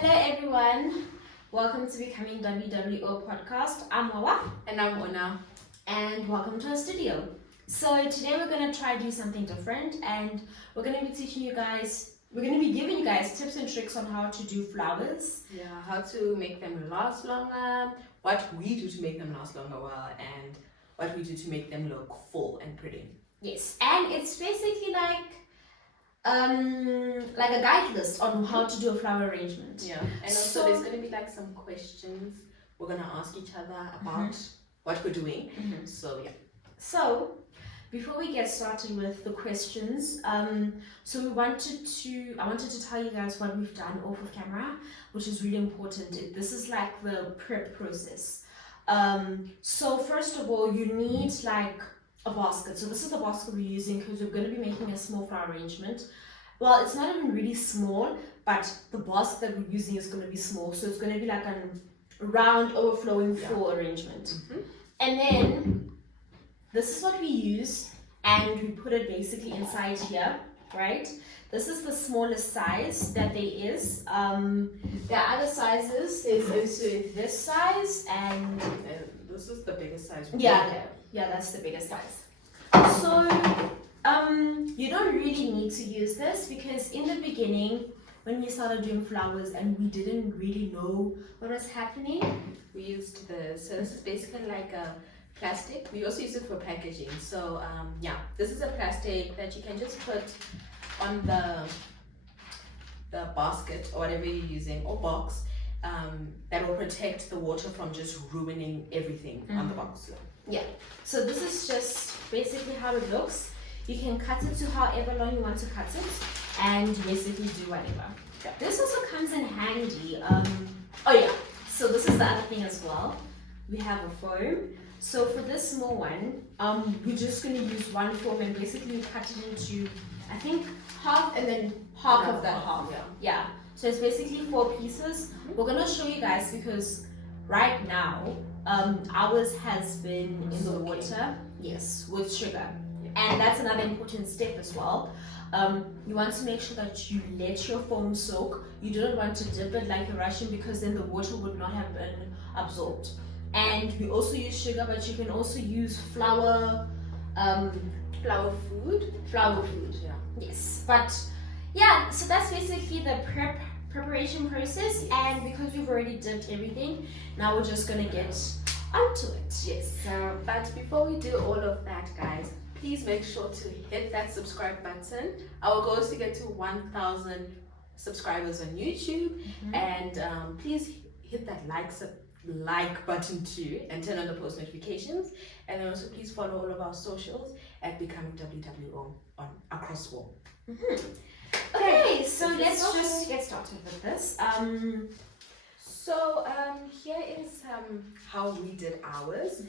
Hello everyone, welcome to Becoming WWO podcast. I'm Wawa And I'm Ona. and welcome to our studio. So today we're going to try to do something different and we're going to be teaching you guys, we're going to be giving you guys tips and tricks on how to do flowers. Yeah, how to make them last longer, what we do to make them last longer and what we do to make them look full and pretty. Yes, and it's basically like a guide list on how to do a flower arrangement. Yeah, and also there's going to be like some questions we're going to ask each other about what we're doing. So yeah. So before we get started with the questions, I wanted to tell you guys what we've done off of camera, which is really important. This is like the prep process. So first of all, you need like a basket. So this is the basket we're using because we're going to be making a small flower arrangement. Well, it's not even really small, but the basket that we're using is going to be small. So it's going to be like a round overflowing full arrangement. And then this is what we use and we put it basically inside here, right? This is the smallest size that there is. There are other sizes. There's also this size and this is the biggest size. Yeah, that's the biggest size. So you don't really need to use this because in the beginning, when we started doing flowers and we didn't really know what was happening, we used this. So this is basically like a plastic. We also use it for packaging. So this is a plastic that you can just put on the basket or whatever you're using or box. That will protect the water from just ruining everything on the box. Yeah, so this is just basically how it looks. You can cut it to however long you want to cut it and basically do whatever. Yeah. This also comes in handy. So this is the other thing as well. We have a foam. So for this small one, we're just going to use one foam and basically cut it into, I think, half and then half of that half. Yeah. So it's basically 4 pieces. We're going to show you guys because right now, ours has been in the water, yes, with sugar. And that's another important step as well. You want to make sure that you let your foam soak. You don't want to dip it like you're rushing because then the water would not have been absorbed. And we also use sugar, but you can also use flour food. Yeah. Yes, but yeah, so that's basically the preparation process. And because we've already dipped everything, now we're just gonna get onto it. Yes. But before we do all of that, guys, please make sure to hit that subscribe button. Our goal is to get to 1,000 subscribers on YouTube, and please hit that like button too, and turn on the post notifications. And then also please follow all of our socials at Becoming WWO on across all. Okay, so let's just get started with this. So here is how we did ours.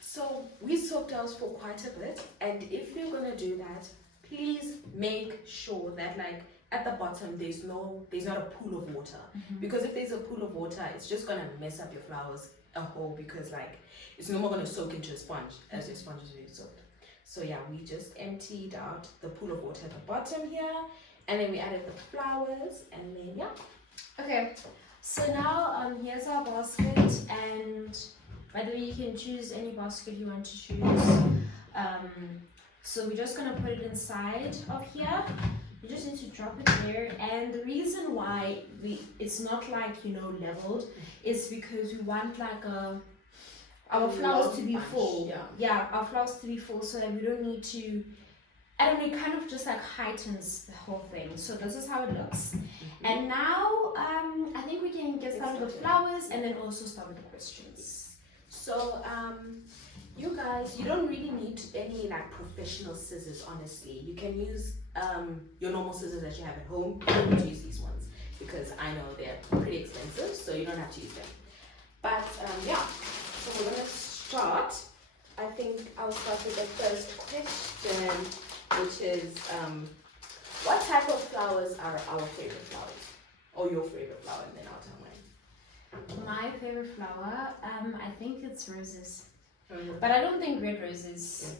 So we soaked ours for quite a bit, and if you're gonna do that, please make sure that like at the bottom there's not a pool of water, because if there's a pool of water, it's just gonna mess up your flowers a whole, because like it's no more gonna soak into a sponge as your sponge is already soaked. So yeah, we just emptied out the pool of water at the bottom here, and then we added the flowers, and then yeah. Okay, so now here's our basket, and by the way, you can choose any basket you want to choose. So we're just gonna put it inside of here. You just need to drop it there, and the reason why it's not like leveled is because we want like our flowers to be full. Yeah, our flowers to be full, so that we don't need to. And it kind of just like heightens the whole thing. So this is how it looks. And now I think we can get started with flowers and then also start with the questions. So you guys, you don't really need any like professional scissors, honestly. You can use your normal scissors that you have at home. You don't need to use these ones because I know they're pretty expensive, so you don't have to use them. But so we're gonna start. I think I'll start with the first question, which is what type of flowers are our favorite flowers, or your favorite flower, and then I'll tell mine. My favorite flower, I think it's roses. But I don't think red roses.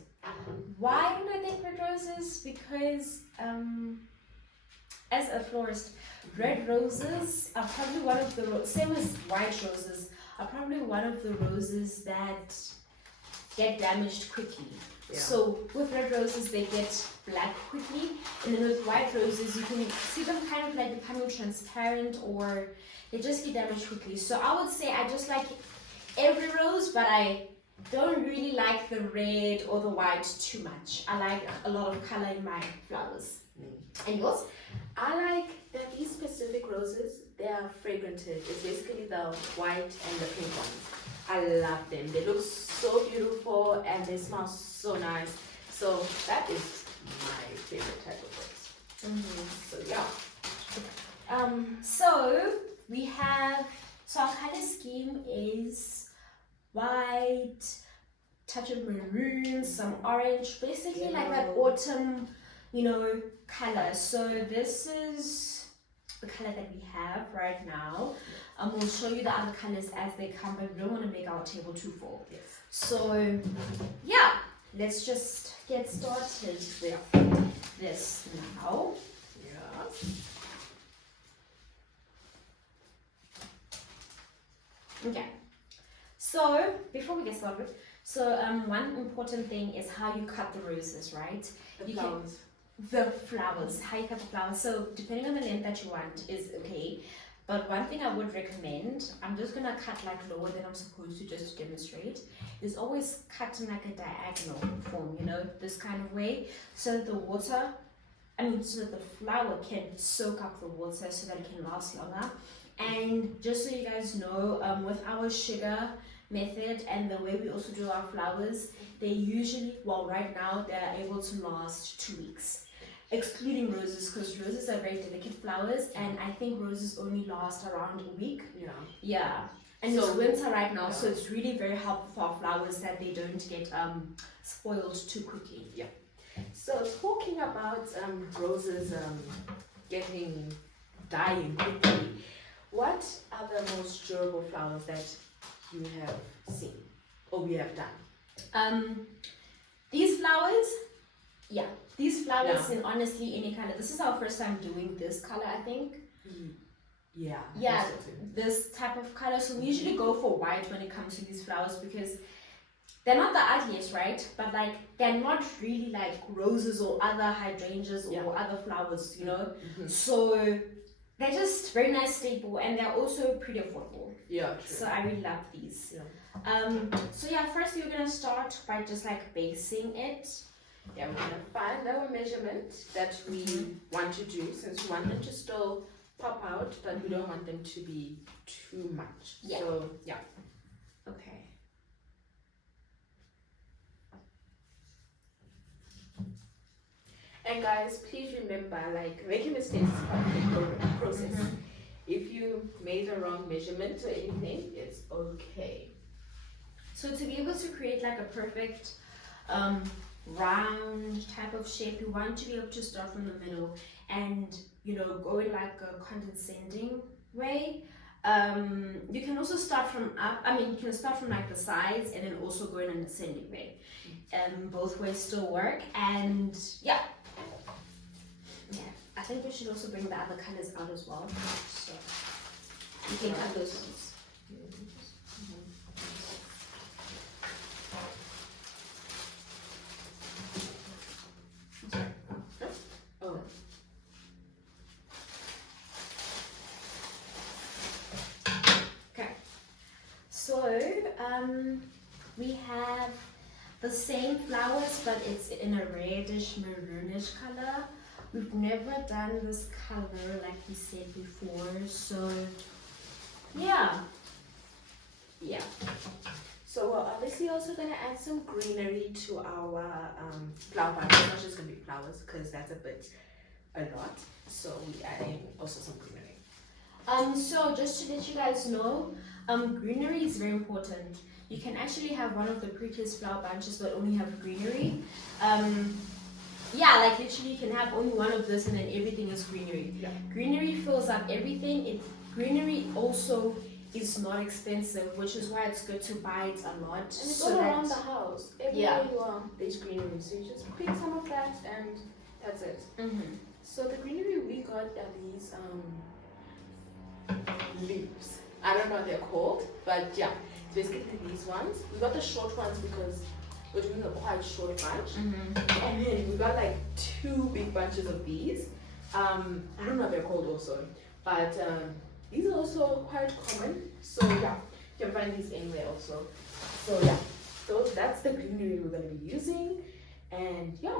Why don't I think red roses? Because as a florist, red roses are probably one of the same as white roses are probably one of the roses that get damaged quickly. Yeah. So with red roses they get black quickly, and then with white roses you can see them kind of like becoming transparent, or they just get damaged quickly. So I would say I just like every rose, but I don't really like the red or the white too much. I like a lot of color in my flowers. And yours? I like that these specific roses, they are fragranted. It's basically the white and the pink ones. I love them. They look so beautiful and they smell so nice. So that is my favorite type of rose. So yeah. So we have, so our color scheme is white, touch of maroon, some orange, basically like that autumn, you know, color. So this is the color that we have right now. We'll show you the other colors as they come, but we don't want to make our table too full. Yes. So yeah, let's just get started with this now. Yeah. Okay. So before we get started, so one important thing is how you cut the roses, right? The flowers. The flowers, how you cut the flowers. So depending on the length that you want is okay. But one thing I would recommend, I'm just gonna cut like lower than I'm supposed to just to demonstrate, is always cut in like a diagonal form, you know, this kind of way, so that the water, so that the flower can soak up the water so that it can last longer. And just so you guys know, with our sugar method and the way we also do our flowers, they usually, well right now, they're able to last 2 weeks. Excluding roses, because roses are very delicate flowers, and I think roses only last around a week. Yeah. And So, it's winter right now, so it's really very helpful for our flowers that they don't get spoiled too quickly. Yeah. So talking about roses dying quickly, what are the most durable flowers that you have seen or we have done? These flowers in honestly any color. This is our first time doing this color, I think. Yeah, this type of color. So we usually go for white when it comes to these flowers because they're not the ugliest, right? But like they're not really like roses or other hydrangeas or other flowers, you know. So they're just very nice staple, and they're also pretty affordable. Yeah, true. So I really love these. So yeah, first we're gonna start by just like basing it. Yeah, we're gonna find our measurement that we want to do, since we want them to still pop out, but we don't want them to be too much. Yeah. So yeah. Okay. And guys, please remember, like, making mistakes is part of the process. If you made a wrong measurement or anything, it's okay. So to be able to create like a perfect round type of shape, you want to be able to start from the middle and, you know, go in like a condescending way. You can also start from you can start from like the sides and then also go in an ascending way. Both ways still work, and yeah, I think we should also bring the other colors out as well. So you can cut those ones. So we have the same flowers, but it's in a reddish maroonish color. We've never done this color like we said before, so yeah. So we're obviously also gonna add some greenery to our flower bunch. It's not just gonna be flowers because that's a lot. So we're adding also some greenery. So just to let you guys know, greenery is very important. You can actually have one of the prettiest flower bunches but only have greenery. Like literally you can have only one of this and then everything is greenery. Greenery fills up everything. Greenery also is not expensive, which is why it's good to buy it a lot. And it's all around the house. Everywhere you are, there's greenery. So you just pick some of that and that's it. So the greenery we got are these leaves. I don't know what they're called, but yeah, it's basically these ones. We got the short ones because we're doing a quite short bunch, and then we got like 2 big bunches of these. I don't know what they're called also, but these are also quite common. So yeah, you can find these anywhere also. So yeah, so that's the greenery we're gonna be using, and yeah.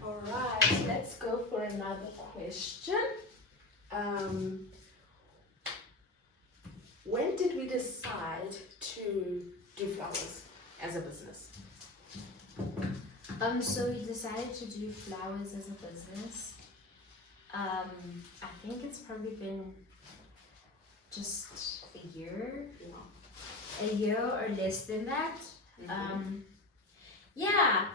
Alright, let's go for another question. When did we decide to do flowers as a business? So we decided to do flowers as a business. I think it's probably been just a year or less than that. Yeah,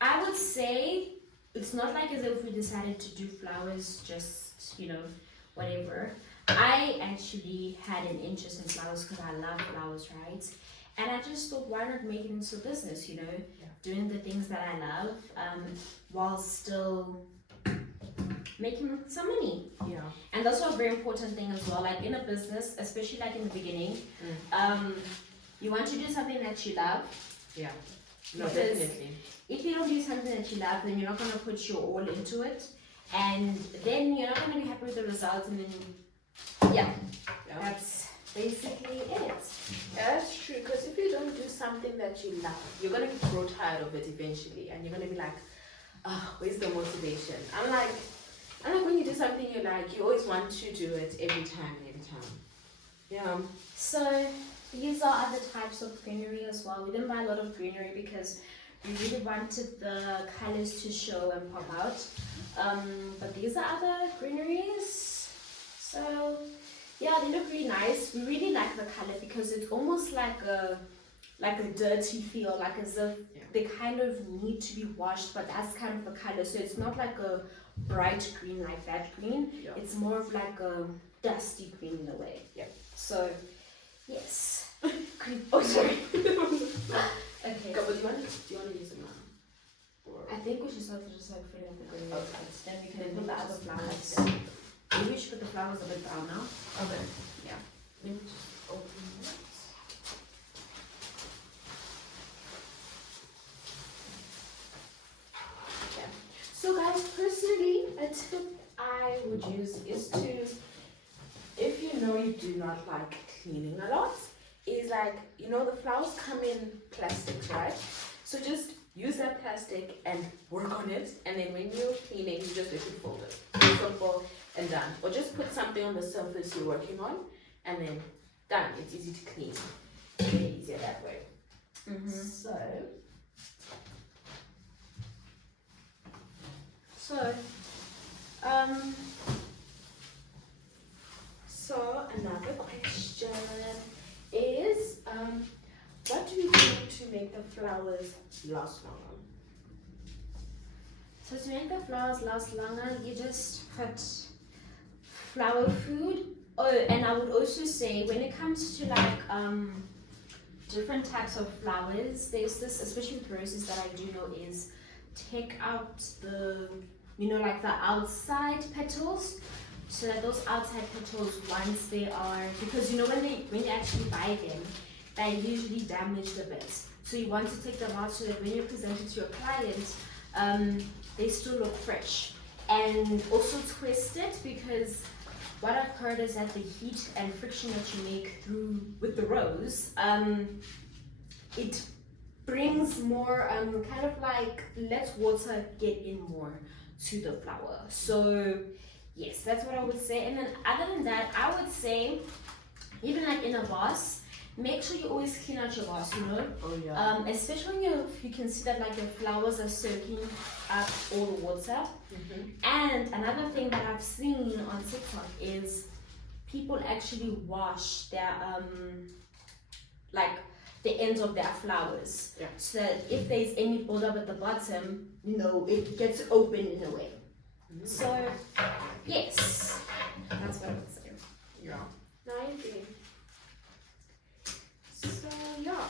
I would say it's not like as if we decided to do flowers just, whatever. I actually had an interest in flowers because I love flowers, right? And I just thought, why not make it into a business, doing the things that I love, while still making some money. Yeah. And that's a very important thing as well. Like in a business, especially like in the beginning, you want to do something that you love. Yeah. No, Because definitely. if you don't do something that you love, then you're not going to put your all into it. And then you're not going to be happy with the results. And then, yeah. That's basically it. That's true, because if you don't do something that you love, you're going to grow tired of it eventually. And you're going to be like, where's the motivation? Unlike when you do something you like, you always want to do it every time. Yeah. So these are other types of greenery as well. We didn't buy a lot of greenery because we really wanted the colors to show and pop out. But these are other greeneries. So yeah, they look really nice. We really like the color because it's almost like a dirty feel, like as if they kind of need to be washed, but that's kind of the color. So it's not like a bright green like that green. Yeah. It's more of like a dusty green in a way. Yeah. So yes. Oh, sorry. Okay. But do you want to use it now? I think we should start with just like filling up the green first. Then we can put the other flowers. Yeah. Maybe we should put the flowers a bit down now. Okay. Yeah. Let me just open it. Okay. So guys, personally, a tip I would use is to, if you know you do not like cleaning a lot, is like, the flowers come in plastics, right? So just use that plastic and work on it, and then when you're cleaning, you just let it fold it. Simple and done. Or just put something on the surface you're working on, and then done. It's easy to clean. Way easier that way. So another question is, what do you do to make the flowers last longer? So to make the flowers last longer, you just put flower food. Oh, and I would also say when it comes to like different types of flowers, there's this, especially with roses, that I do know is take out the, like the outside petals. So that those outside petals, once they are, because when you actually buy them, they're usually damaged a bit. So you want to take them out so that when you present it to your client, they still look fresh. And also twist it, because what I've heard is that the heat and friction that you make with the rose, it brings more, kind of like lets water get in more to the flower. So yes, that's what I would say. And then other than that, I would say even like in a vase, make sure you always clean out your vase, you know. Oh yeah. Especially when you can see that like your flowers are soaking up all the water. And another thing that I've seen on TikTok is people actually wash their like the ends of their flowers, so that if there's any buildup at the bottom, you know, it gets open in a way. So yes, that's what I would say. Yeah. No, I agree. So yeah.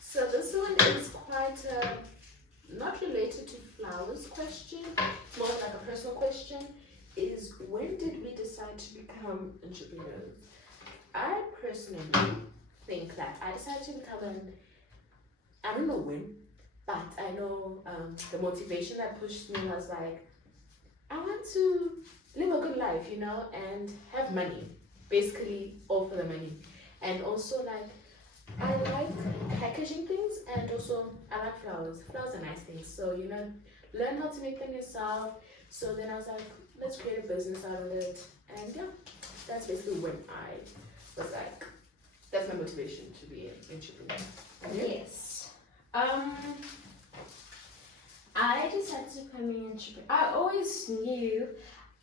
So this one is quite not related to flowers question, it's more like a personal question, is when did we decide to become entrepreneurs? I personally think that I decided to become I don't know when, but I know the motivation that pushed me was like, I want to live a good life, you know, and have money, basically all for the money. And also like, I like packaging things, and also I like flowers. Flowers are nice things, so you know, learn how to make them yourself. So then I was like, let's create a business out of it, and yeah, that's basically when I was like, that's my motivation to be an entrepreneur. Yes. I decided to become an entrepreneur. I always knew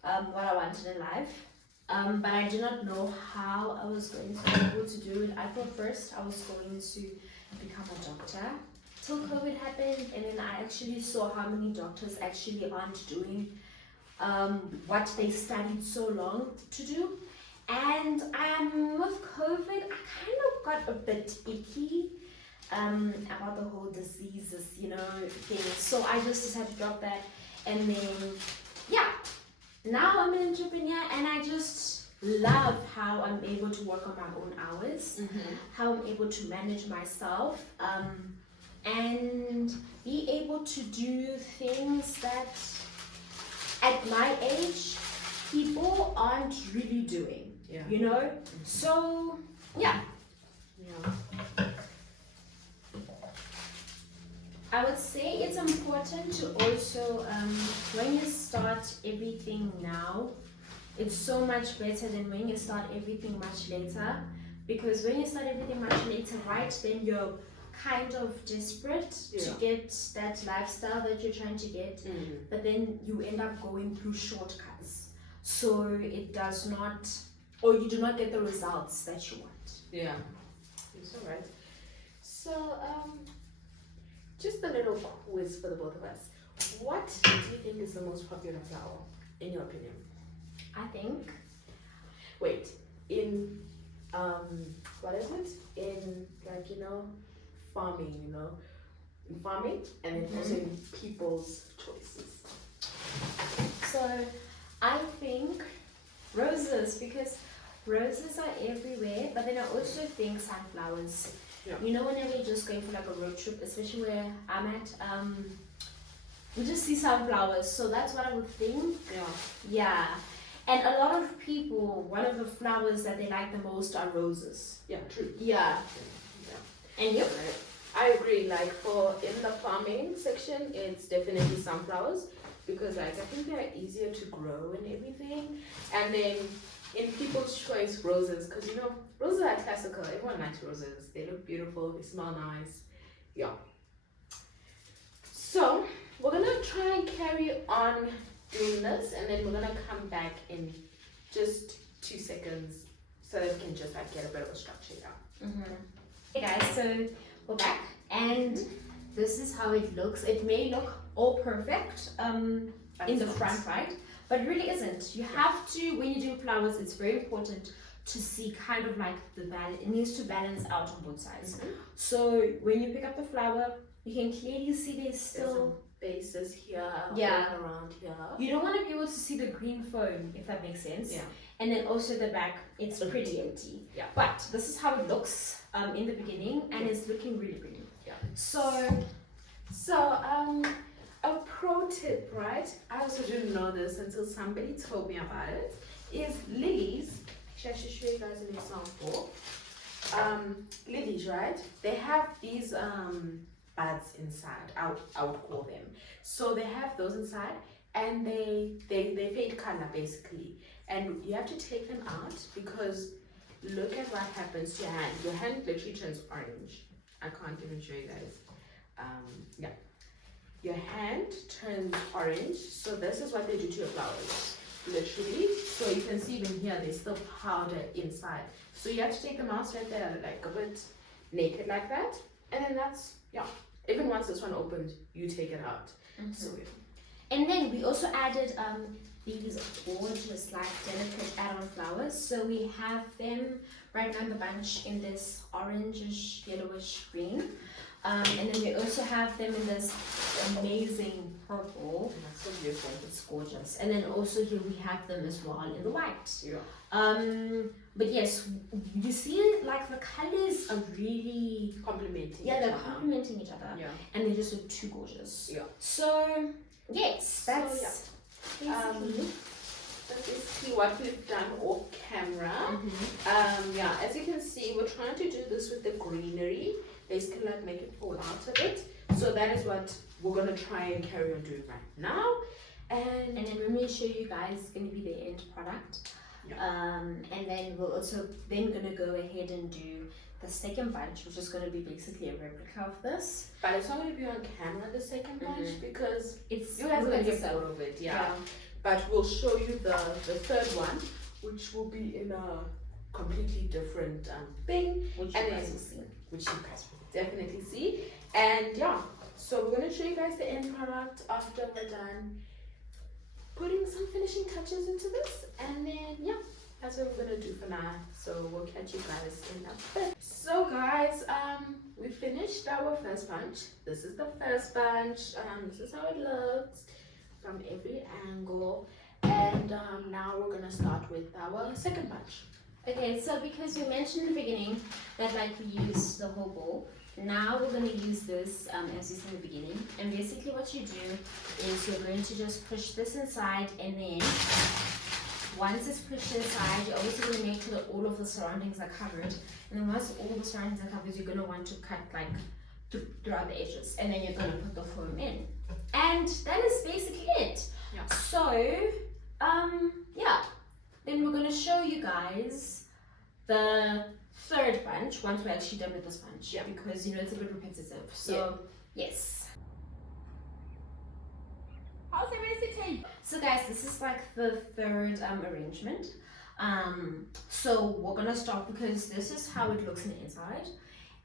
what I wanted in life, but I did not know how I was going to be able to do it. I thought first I was going to become a doctor till COVID happened, and then I actually saw how many doctors actually aren't doing what they studied so long to do. And with COVID, I kind of got a bit icky about the whole diseases, you know, thing. So I just decided to drop that, and then yeah, now I'm an entrepreneur, and I just love how I'm able to work on my own hours, how I'm able to manage myself, and be able to do things that at my age people aren't really doing. You know, so yeah. I would say it's important to also, when you start everything now, it's so much better than when you start everything much later. Because when you start everything much later, right, then you're kind of desperate to get that lifestyle that you're trying to get, but then you end up going through shortcuts. So it does not, or you do not get the results that you want. Yeah, it's alright. So, just a little quiz for the both of us. What do you think is the most popular flower, in your opinion? I think. Wait, in what is it? In like, you know, farming, you know, in farming, and then also in people's choices. So I think roses, because roses are everywhere, but then I also think sunflowers. You know, whenever you're just going for like a road trip, especially where I'm at, we just see sunflowers, so that's what I would think. Yeah. And a lot of people, one of the flowers that they like the most are roses. Yeah, true. Yeah. And you? I agree. Like for in the farming section, it's definitely sunflowers, because like I think they're easier to grow and everything. And then in people's choice, roses, because you know, roses are classical. Everyone likes roses. They look beautiful. They smell nice. Yeah. So we're gonna try and carry on doing this, and then we're gonna come back in just 2 seconds so that we can just like get a bit of a structure down. Hey guys, so we're back, and this is how it looks. It may look all perfect in the front, right? But it really isn't. You have to, when you do flowers, it's very important to see kind of like the balance. It needs to balance out on both sides. So when you pick up the flower, you can clearly see there's still bases here, around here. You don't want to be able to see the green foam, if that makes sense. And then also the back, it's pretty empty. But this is how it looks in the beginning, and it's looking really pretty. So a pro tip, right? I also didn't know this until somebody told me about it. Is lilies. Actually, I should show you guys an example. Lilies, right? They have these buds inside. I would call them. So they have those inside, and they fade color basically, and you have to take them out because look at what happens to your hand. Your hand literally turns orange. I can't even show you guys. Yeah, your hand turns orange. So this is what they do to your flowers, literally. So you can see even here there's still powder inside. So you have to take them out right there, like a bit naked like that, and then that's even once this one opened, you take it out. So and then we also added these gorgeous like delicate add-on flowers. So we have them right now in the bunch in this orangish yellowish green, and then we also have them in this amazing purple. that's so beautiful. It's gorgeous. And then also here we have them as well in the white. Yeah. But yes, you see like the colors are really Complementing. yeah, they're complementing each other. Yeah. And they just look too gorgeous. Yeah. So yes, that's basically that's basically what we've done off camera. Yeah, as you can see, we're trying to do this with the greenery, basically like make it fall out a bit. So that is what we're gonna try and carry on doing right now. And then when we show you guys, it's gonna be the end product. And then we're also then gonna go ahead and do the second bunch, which is gonna be basically a replica of this. But it's not gonna be on camera the second bunch because it's you guys are gonna get bored of it. But we'll show you the third one, which will be in a completely different thing, which you guys will see. Which you guys will definitely see. And yeah, so we're gonna show you guys the end product after we're done putting some finishing touches into this, and then yeah, that's what we're gonna do for now. So we'll catch you guys in a bit. So guys, we finished our first bunch. This is the first bunch. This is how it looks from every angle, and now we're gonna start with our second bunch. Okay, so because you mentioned in the beginning that like we use the whole bowl, now we're going to use this as you said in the beginning, and basically what you do is you're going to just push this inside, and then once it's pushed inside, you're also going to make sure that all of the surroundings are covered, and then once all the surroundings are covered, you're going to want to cut like throughout the edges, and then you're going to put the foam in, and that is basically it. So then we're going to show you guys the third bunch once we're actually done with this bunch, because you know it's a bit repetitive. So yes. How's everything sitting? So guys, this is like the third arrangement. So we're gonna start because this is how it looks on the inside,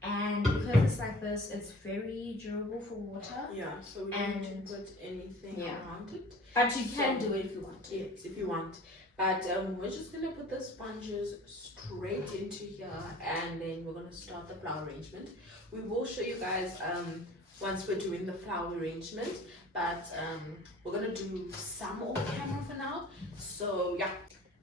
and because it's like this, it's very durable for water. So we don't need to put anything around it. But you can do it if you want. Yes, if you want. But we're just gonna put the sponges straight into here, and then we're gonna start the flower arrangement. We will show you guys once we're doing the flower arrangement, but we're gonna do some off camera for now. So yeah.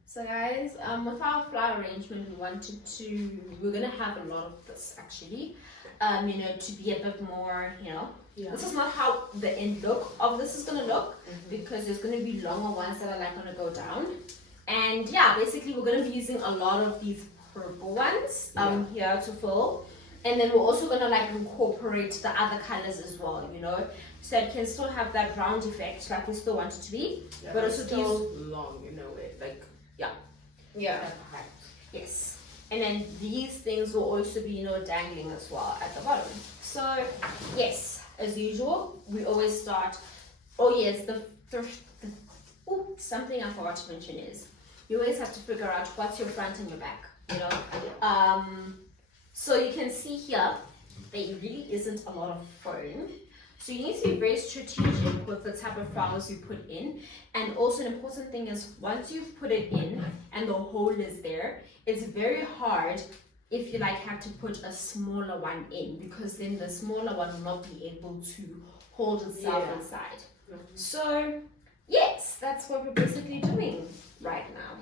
So guys, with our flower arrangement, we're gonna have a lot of this actually, you know, to be a bit more, you know. This is not how the end look of this is gonna look, because there's gonna be longer ones that are like gonna go down. And yeah, basically we're going to be using a lot of these purple ones here to fill, and then we're also going to like incorporate the other colors as well, you know, so it can still have that round effect like we still want it to be, but also still long, you know, like yes. And then these things will also be, you know, dangling as well at the bottom. So yes, as usual, we always start. Oh yes, something I forgot to mention is you always have to figure out what's your front and your back, you know. So you can see here there really isn't a lot of foam, so you need to be very strategic with the type of flowers you put in. And also an important thing is once you've put it in and the hole is there, it's very hard if you like have to put a smaller one in, because then the smaller one will not be able to hold itself inside. So yes, that's what we're basically doing right now.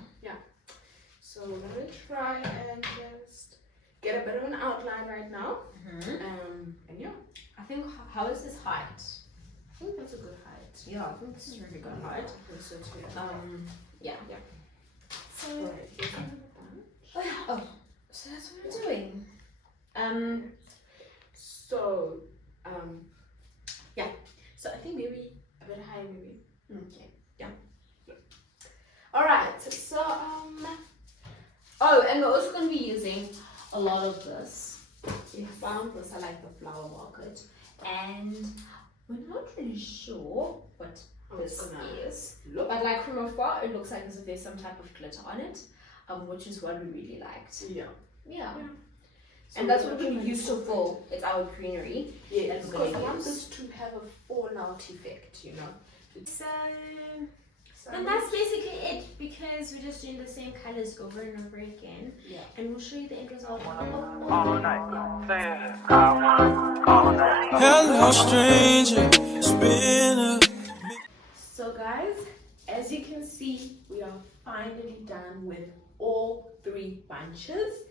So we're gonna try and just get a bit of an outline right now. And yeah, I think, how is this height? I think that's a good height. Yeah, I think this is really good height. I think so too. So right, so that's what we're doing. So I think maybe a bit higher, maybe. Okay. So oh, and we're also going to be using a lot of this. We found this, I like the flower market, and we're not really sure what this is, but like from afar it looks like as if there's some type of glitter on it, which is what we really liked. Yeah. So and that's what we're going to use to fill. It's our greenery. Yes, because I want this to have a fallout effect, you know. So and that's basically it, because we're just doing the same colors over and over again. And we'll show you the end result. All night. Hello, stranger. It's been a... So guys, as you can see, we are finally done with all 3 bunches.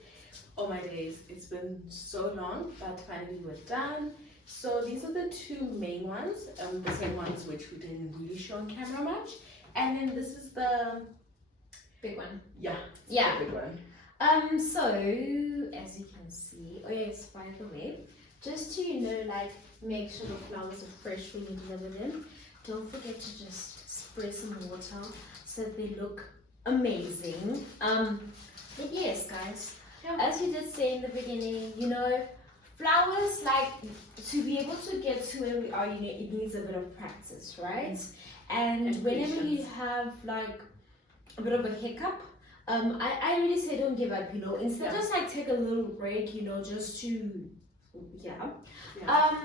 Oh my days, it's been so long, but finally we're done. So these are the 2 main ones, the same ones which we didn't really show on camera much. And then this is the big one. Yeah. The big one. So as you can see, oh yes, by the way, just to like make sure the flowers are fresh when you deliver them, don't forget to just spray some water so that they look amazing. But yes, guys, as you did say in the beginning, flowers, like, to be able to get to where we are, it needs a bit of practice, right? And whenever you have like a bit of a hiccup, I really say don't give up, instead just like take a little break, just to but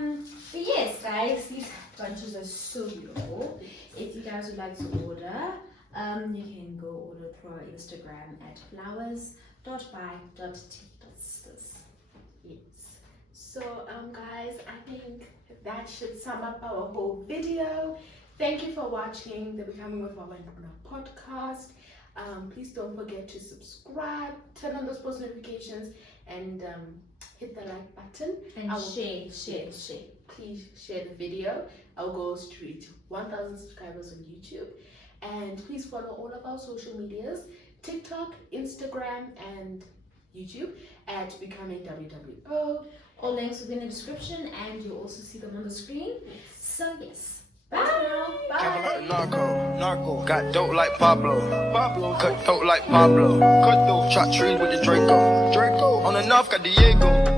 yes, guys, these bunches are so beautiful. If you guys would like to order, you can go order through our Instagram at flowers.by.TeeSisters. Yes. So guys, I think that should sum up our whole video. Thank you for watching the Becoming with Mama podcast. Please don't forget to subscribe, turn on those post notifications, and hit the like button. And share. Please share the video. Our goal is to reach 1,000 subscribers on YouTube. And please follow all of our social medias, TikTok, Instagram, and YouTube at Becoming WWO. All links within the description, and you'll also see them on the screen. So yes. Bye. Bye. Narco. Got dope like Pablo. Cut throat like Pablo. Cut throat. Shot tree with the Draco. On the north got Diego.